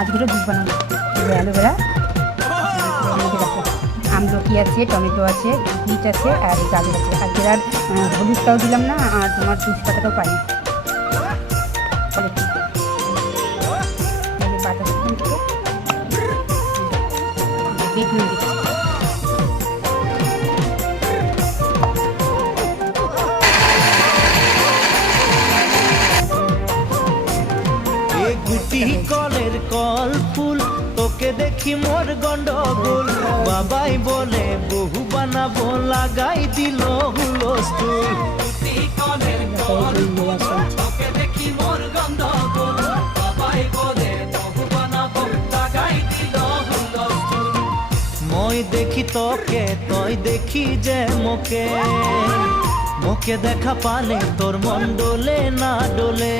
আজকে জুস বানাবো। অ্যালোভেরা, আমলকি আছে, টমেটো আছে, বিট আছে, আর গাজর আছে। আজকে আর হলুদটাও দিলাম না, আর তোমার তেজপাতাটাও পাই। বিট নুন দিচ্ছি। গুটি কলের কল ফুল, তোকে দেখি মোর গন্ডগোল। বাবাই বলে বহু বানাবো, লাগাই দিল হুলস্থুল। গুটি কলের কল ফুল, তোকে দেখি মোর গন্ডগোল। বাবাই বলে বহু বানাবো, লাগাই দিল হুলস্থুল। মই দেখি তোকে, তই দেখি যে মোকে, মোকে দেখা পালে তোর মন ডোলে না ডোলে।